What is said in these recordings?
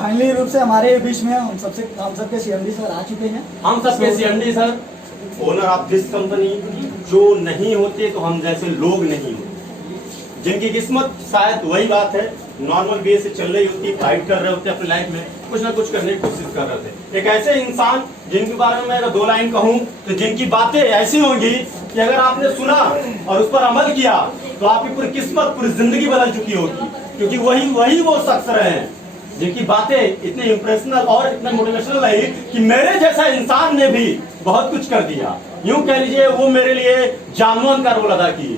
Finally रूप से हमारे बीच में हम सबके सीएमडी सर आ चुके हैं। हम सबके CMD sir, owner of this company, जो नहीं होते तो हम जैसे लोग नहीं होते, जिनकी किस्मत शायद वही बात है, नॉर्मल वे से चल रही होती, फाइट कर रहे होते अपनी लाइफ में, कुछ ना कुछ करने की कोशिश कर रहे थे। एक ऐसे इंसान जिनके बारे में मैं अगर 2 लाइन कहूँ तो जिनकी बातें ऐसी होंगी कि अगर आपने सुना और उस पर अमल किया तो आपकी पूरी किस्मत, पूरी जिंदगी बदल चुकी होगी, क्योंकि वही वो शख्स रहे हैं जिनकी बातें इतनी इंप्रेशनल और इतना मोटिवेशनल रही कि मेरे जैसा इंसान ने भी बहुत कुछ कर दिया। यूं कह लीजिए वो मेरे लिए जानवर का रोल अदा किए,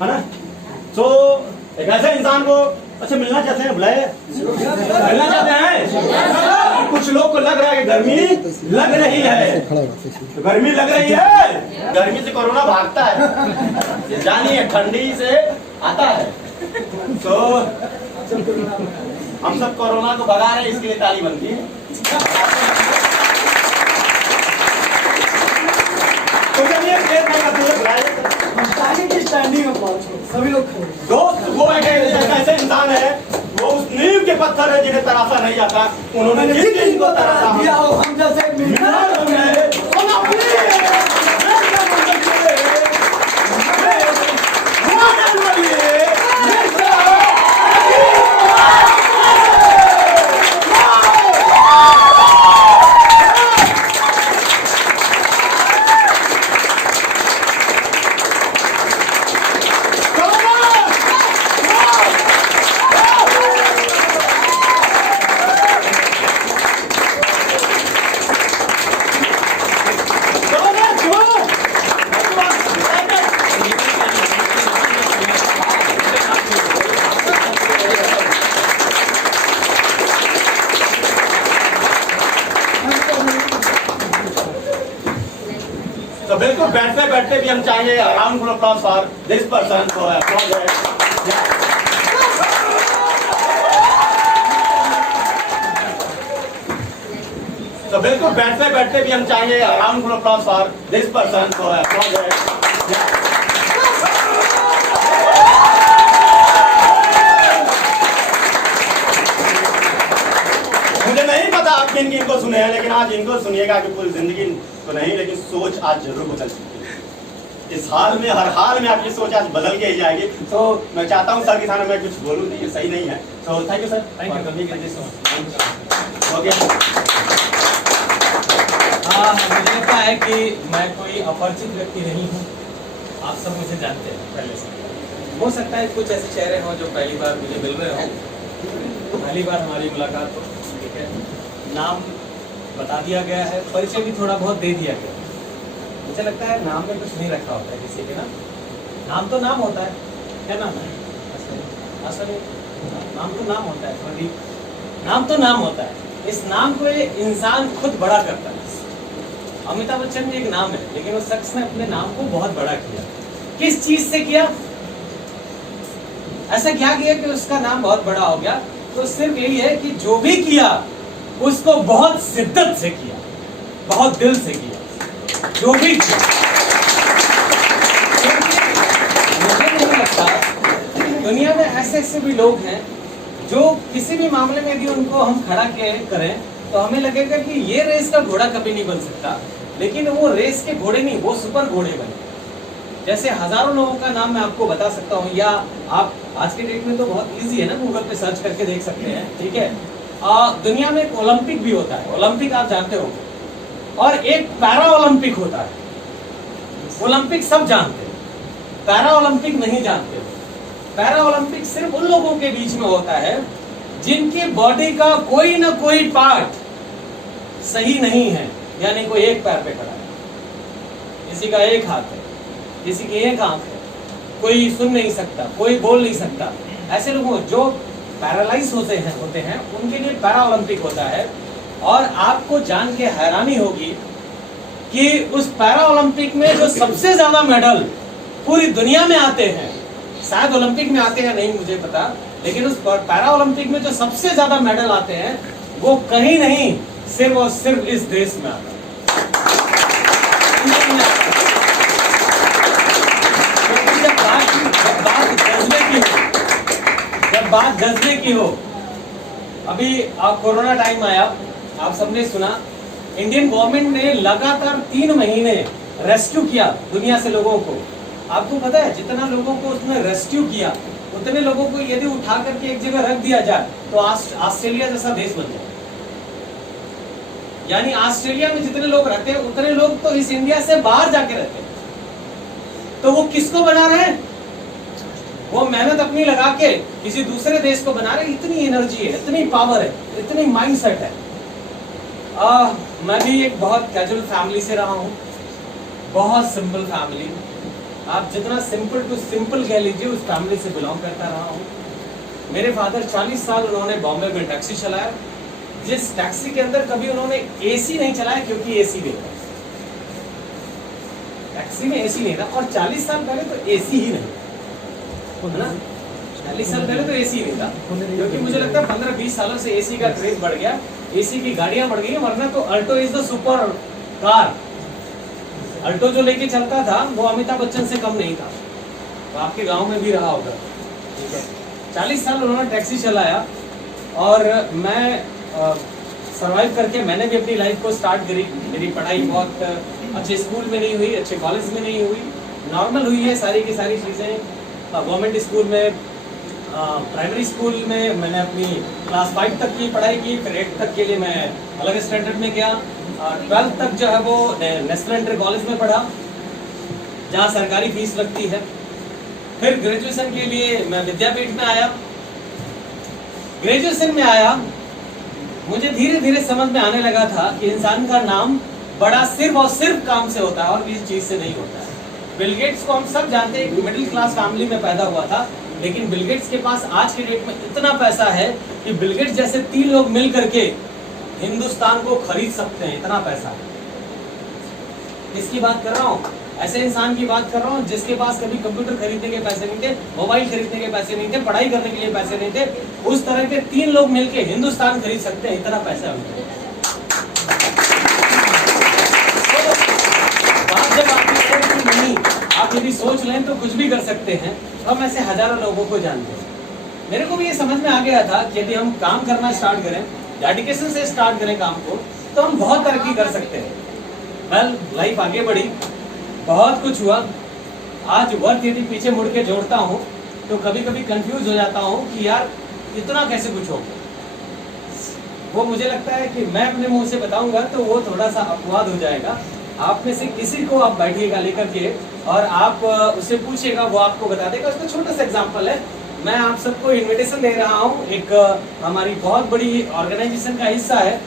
है ना। तो एक ऐसे इंसान को अच्छा मिलना चाहते हैं, बुलाए मिलना चाहते हैं। कुछ लोग को लग रहा है कि गर्मी लग रही है, तो गर्मी लग रही है, गर्मी से कोरोना भागता है, जानिए ठंडी से आता है। तो हम सब कोरोना को भगा रहे हैं, इसके लिए ताली बनती है। तो चलिए सभी लोग खड़े। दोस्त वो एक ऐसे इंसान है, वो उस नींव के पत्थर है जिन्हें तराशा नहीं जाता, उन्होंने जिस चीज को तराशा हम जैसे तो बिल्कुल बैठते बैठते भी हम चाहेंगे round of applause for this person. तो बिल्कुल बैठते बैठते भी हम चाहेंगे round of applause for this person. मुझे नहीं पता आप किन किन को सुने हैं, लेकिन आज इनको सुनिएगा कि पूरी जिंदगी तो नहीं, लेकिन सोच आज जरूर बदल चुकी है। इस हाल में, हर हाल में आपकी सोच आज बदल के ही जाएगी। तो मैं चाहता हूँ सर के सामने मैं कुछ बोलूँ तो ये सही नहीं है। तो thank you sir, thank you. Okay, हाँ, मुझे लगता है कि मैं कोई अपरिचित व्यक्ति नहीं हूँ, आप सब मुझे जानते हैं पहले से। हो सकता है कुछ ऐसे चेहरे हों जो पहली बार मुझे मिल रहे हों, पहली बार हमारी मुलाकात हो, ठीक है। नाम बता दिया गया है, परिचय भी थोड़ा बहुत दे दिया गया है। मुझे लगता है नाम में कुछ नहीं रखा होता है किसी के ना, नाम तो नाम होता है, क्या नाम है? असली नाम तो नाम होता है, नाम तो नाम होता है। इस नाम को ये इंसान खुद बड़ा करता है। अमिताभ बच्चन भी एक नाम है, लेकिन उस शख्स ने अपने नाम को बहुत बड़ा किया। किस चीज से किया? ऐसा क्या किया कि उसका नाम बहुत बड़ा हो गया? तो सिर्फ यही है कि जो भी किया उसको बहुत शिद्दत से किया, बहुत दिल से किया, जो भी किया। मुझे नहीं लगता दुनिया में ऐसे भी लोग हैं जो किसी भी मामले में भी उनको हम खड़ा करें तो हमें लगेगा कि ये रेस का घोड़ा कभी नहीं बन सकता, लेकिन वो रेस के घोड़े नहीं, वो सुपर घोड़े बने। जैसे हजारों लोगों का नाम मैं आपको बता सकता हूँ, या आप आज के डेट में तो बहुत इजी है ना, गूगल पे सर्च करके देख सकते हैं, ठीक है। दुनिया में एक ओलंपिक भी होता है, ओलंपिक आप जानते हो, और एक पैरा ओलंपिक होता है। ओलंपिक सब जानते हैं, पैरा ओलंपिक नहीं जानते। पैरा ओलंपिक सिर्फ उन लोगों के बीच में होता है जिनकी बॉडी का कोई ना कोई पार्ट सही नहीं है, यानी कोई एक पैर पे खड़ा है, किसी का एक हाथ है, किसी की एक आंख है, कोई सुन नहीं सकता, कोई बोल नहीं सकता। ऐसे लोगों जो पैरालाइज होते हैं उनके लिए पैरा ओलंपिक होता है। और आपको जान के हैरानी होगी कि उस पैरा ओलंपिक में जो सबसे ज्यादा मेडल पूरी दुनिया में आते हैं, शायद ओलंपिक में आते हैं नहीं मुझे पता, लेकिन उस पैरा ओलंपिक में जो सबसे ज्यादा मेडल आते हैं वो कहीं नहीं, सिर्फ और सिर्फ इस देश में आता है। जब बात जज्बे की हो, अभी कोरोना टाइम आया, आप सबने सुना, इंडियन गवर्नमेंट ने लगातार 3 महीने रेस्क्यू किया दुनिया से लोगों को। आपको पता है जितना लोगों को उसने रेस्क्यू किया, उतने लोगों को यदि उठा करके एक जगह रख दिया जाए तो ऑस्ट्रेलिया जैसा देश बन जाए। यानी ऑस्ट्रेलिया में जितने लोग रहते हैं उतने लोग तो इस इंडिया से बाहर जाके रहते हैं। तो वो किसको बना रहे हैं? वो मेहनत अपनी लगा के किसी दूसरे देश को बना रहे। इतनी एनर्जी है, इतनी पावर है, इतनी माइंडसेट है। मैं भी एक बहुत कैजुअल फैमिली से रहा हूँ, बहुत सिंपल फैमिली। आप जितना सिंपल टू सिंपल कह लीजिए, उस फैमिली से बिलोंग करता रहा हूँ। मेरे फादर 40 साल उन्होंने बॉम्बे में टैक्सी चलाया, जिस टैक्सी के अंदर कभी उन्होंने एसी नहीं चलाया, क्योंकि एसी नहीं था, टैक्सी में एसी नहीं था। और 40 साल पहले तो एसी ही नहीं, है ना? 40 साल पहले तो एसी नहीं था, क्योंकि मुझे लगता है 15-20 सालों से एसी का क्रेज बढ़ गया, एसी की गाड़ियां बढ़ गई। वरना तो Alto is the super car. Alto जो लेके चलता था वो अमिताभ बच्चन से कम नहीं था। तो आपके गांव में भी रहा होगा। 40 साल उन्होंने टैक्सी चलाया और मैं सरवाइव करके मैंने भी अपनी लाइफ को स्टार्ट करी। मेरी पढ़ाई बहुत अच्छे स्कूल में नहीं हुई, अच्छे कॉलेज में नहीं हुई, नॉर्मल हुई है सारी की सारी चीज़ें। गवर्नमेंट स्कूल में, प्राइमरी स्कूल में मैंने अपनी क्लास 5 तक की पढ़ाई की, फिर 8 तक के लिए मैं अलग स्टैंडर्ड में गया। 12th तक जो है वो नेशनल इंटर कॉलेज में पढ़ा, जहाँ सरकारी फीस लगती है। फिर ग्रेजुएशन के लिए मैं विद्यापीठ में आया। ग्रेजुएशन में आया, मुझे धीरे धीरे समझ में आने लगा था कि इंसान का नाम बड़ा सिर्फ और सिर्फ काम से होता है और किसी चीज से नहीं होता है। बिल गेट्स को हम सब जानते हैं, मिडिल क्लास फैमिली में पैदा हुआ था, लेकिन बिल गेट्स के पास आज के डेट में इतना पैसा है कि बिल गेट्स जैसे 3 लोग मिल करके हिंदुस्तान को खरीद सकते हैं, इतना पैसा है। किसकी बात कर रहा हूँ? ऐसे इंसान की बात कर रहा हूँ जिसके पास कभी कंप्यूटर खरीदने के पैसे नहीं थे, मोबाइल खरीदने के पैसे नहीं थे, पढ़ाई करने के लिए पैसे नहीं थे। उस तरह के 3 लोग मिलके हिंदुस्तान खरीद सकते हैं, इतना पैसा है। जब आपकी नहीं, आप यदि सोच लें तो कुछ भी कर सकते हैं। हम ऐसे हजारों लोगों को जानते हैं। मेरे को भी ये समझ में आ गया था कि यदि हम काम करना स्टार्ट करें, डेडिकेशन से स्टार्ट करें काम को, तो हम बहुत तरक्की कर सकते हैं। वेल, लाइफ आगे बढ़ी, बहुत कुछ हुआ। आज वर्क यदि पीछे मुड़ के जोड़ता हूँ तो कभी कभी कंफ्यूज हो जाता हूँ कि यार इतना कैसे कुछ हो गया। वो मुझे लगता है कि मैं अपने मुंह से बताऊंगा तो वो थोड़ा सा अपवाद हो जाएगा। आप में से किसी को आप बैठिएगा लेकर के और आप उससे पूछिएगा, वो आपको बता देगा। उसका छोटा सा एग्जांपल है, मैं आप सबको इनविटेशन दे रहा हूँ। एक हमारी बहुत बड़ी ऑर्गेनाइजेशन का हिस्सा है,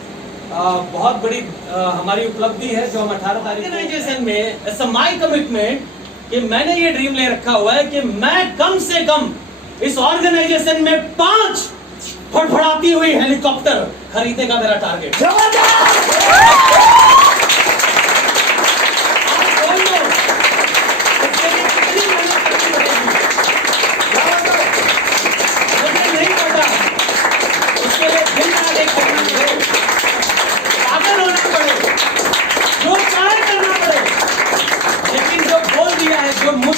बहुत बड़ी हमारी उपलब्धि है जो हम 18 तारीख ऑर्गेनाइजेशन में। इट्स माय कमिटमेंट कि मैंने ये ड्रीम ले रखा हुआ है कि मैं कम से कम इस ऑर्गेनाइजेशन में 5 फड़फड़ाती हुई हेलीकॉप्टर खरीदने का मेरा टारगेट।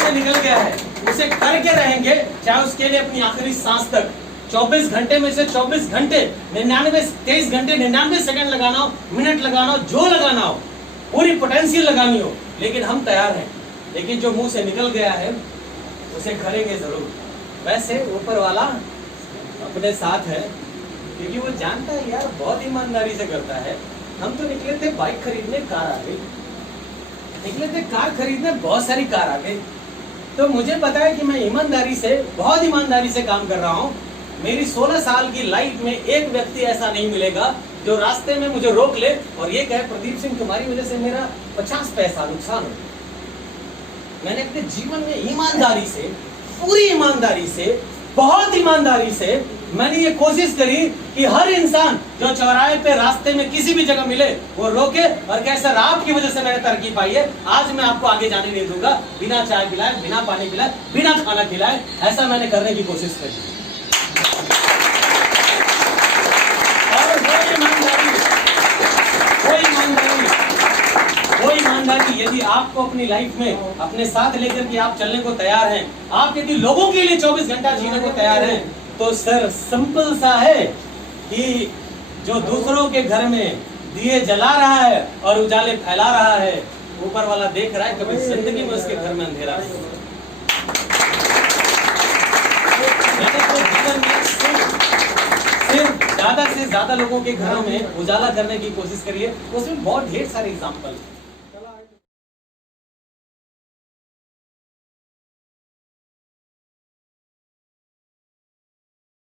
निकल गया है उसे करके रहेंगे, चाहे उसके लिए अपनी आखिरी सांस तक 24 घंटे में से 24 घंटे 23 घंटे 99 सेकंड लगाना हो, मिनट लगाना हो, जो लगाना हो, पूरी पोटेंशियल लगानी हो, लेकिन हम तैयार हैं। लेकिन जो मुंह से निकल गया है उसे करेंगे जरूर। वैसे ऊपर वाला अपने साथ है, क्योंकि वो जानता है यार बहुत ईमानदारी से करता है। हम तो निकले थे बाइक खरीदने, कार आ गई, निकले थे कार खरीदने, बहुत सारी कार आ गई। तो मुझे पता है कि मैं ईमानदारी से, बहुत ईमानदारी से काम कर रहा हूँ। मेरी 16 साल की लाइफ में एक व्यक्ति ऐसा नहीं मिलेगा जो रास्ते में मुझे रोक ले और ये कहे प्रदीप सिंह तुम्हारी वजह से मेरा 50 पैसा नुकसान हो। मैंने अपने जीवन में ईमानदारी से, पूरी ईमानदारी से, बहुत ईमानदारी से मैंने ये कोशिश करी कि हर इंसान जो चौराहे पे, रास्ते में, किसी भी जगह मिले वो रोके और कहे सर आपकी वजह से मैंने तरक्की पाई है, आज मैं आपको आगे जाने नहीं दूंगा, बिना चाय पिलाए, बिना पानी पिलाए, बिना खाना खिलाए। ऐसा मैंने करने की कोशिश करी। और वो ईमानदारी यदि आपको अपनी लाइफ में अपने साथ लेकर के आप चलने को तैयार हैं, आप यदि लोगों के लिए 24 घंटा जीने को तैयार हैं, तो सर सिंपल सा है, कि जो दूसरों के घर में दिए जला रहा है और उजाले फैला रहा है, ऊपर वाला देख रहा है, कभी जिंदगी में उसके घर में अंधेरा नहीं होगा। मैंने तो जीवन में सिर्फ ज्यादा से ज्यादा लोगों के घरों में उजाला करने की कोशिश करी है, उसमें बहुत ढेर सारे एग्जाम्पल